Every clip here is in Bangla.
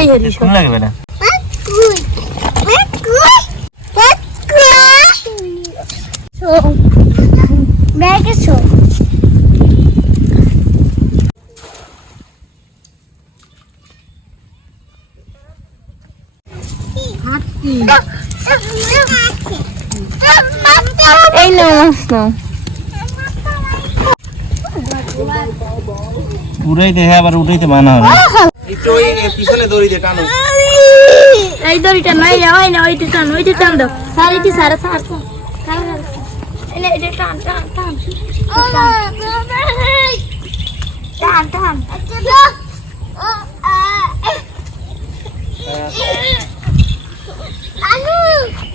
এই হেরি কোন লাগবে না ব্যাগে ছো এই নাও মাছ নাও পুরাইতে হ্যাঁ আবার উঠাইতে মানা হবে একটু ওই পিছনে দড়ি দিয়ে টানো এই দড়িটা নাই হয় না ওইটা টান দাও সারিটি সারা সার এনে এটা টান টান টান টান টান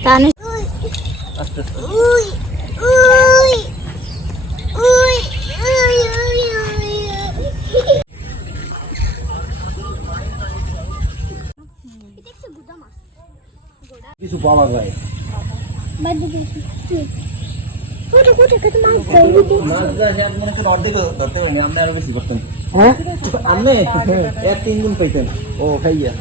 টান আস্তে আস্তে কিছু পাওয়া যায় মাছ অর্ধেক ধরতে পারেন আপনি আরো বেশি করতেন হ্যাঁ আপনি এক 3 গুণ পাইতেন ও খাইয়া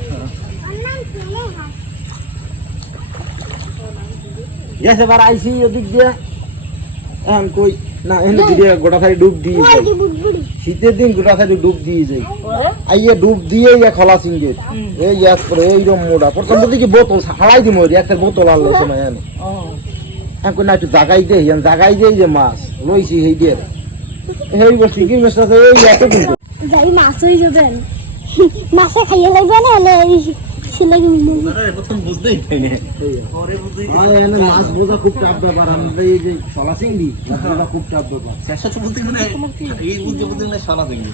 গেছে বার আইসি ওদিক দিয়ে এখন কই না এনে দিয়ে গোটা সারি ডুব দিয়ে যায় শীতের দিন গোটা সারি ডুব দিয়ে যায় আইয়া ডুব দিয়ে খোলা সিঙ্গে এই এক করে এইরকম মোড়া প্রথম দিকে বোতল হালাই দিম একটা বোতল আনলো সময় এনে এখন না একটু জাগাই দেই জাগাই দেই যে মাছ লইছি সেই দিয়ে এই বলছি কি মাছ আছে এই এত কিন্তু যাই মাছ হই যাবেন মাছ খাইয়ে লাগবে না হলে ছেলে প্রথম বুঝতেই পাই না পরে বুঝতেই এনে মাছ বোঝা খুব টাফ ব্যাপার আমরা এই যে শলা চিংড়ি বোঝা খুব টাফ ব্যাপার শেষে তো বলতে মানে এই বুঝতে বলতে না শলা চিংড়ি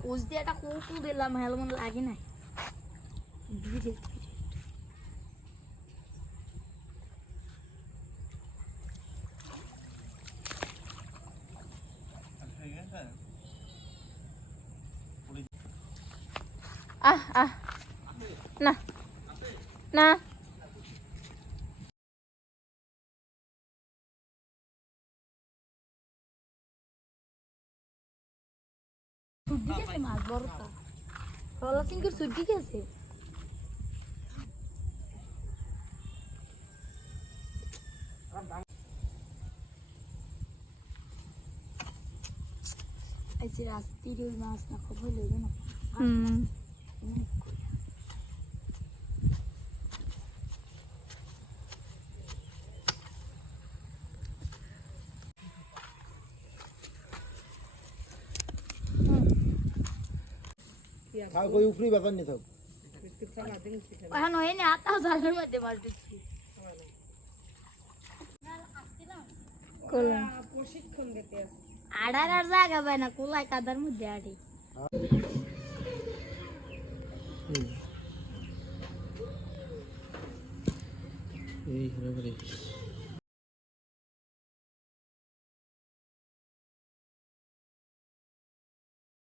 কোচ দিয়ে একটা কৌটু দিলাম হেল মনে লাগে নাই না না মাছ বড়টা রলা সিংকের সুড্ডি গেছে এই যে রাস্তির ওই মাছ না খুব হইলে না খাও কই উপরি ব্যাপার নি থাক এখন হয় না আতা জালের মধ্যে মাছ দিচ্ছি কোলা প্রশিক্ষণ দিতে আড়ার আর জায়গা পায় না কোলায় কাদার মধ্যে আড়ি এই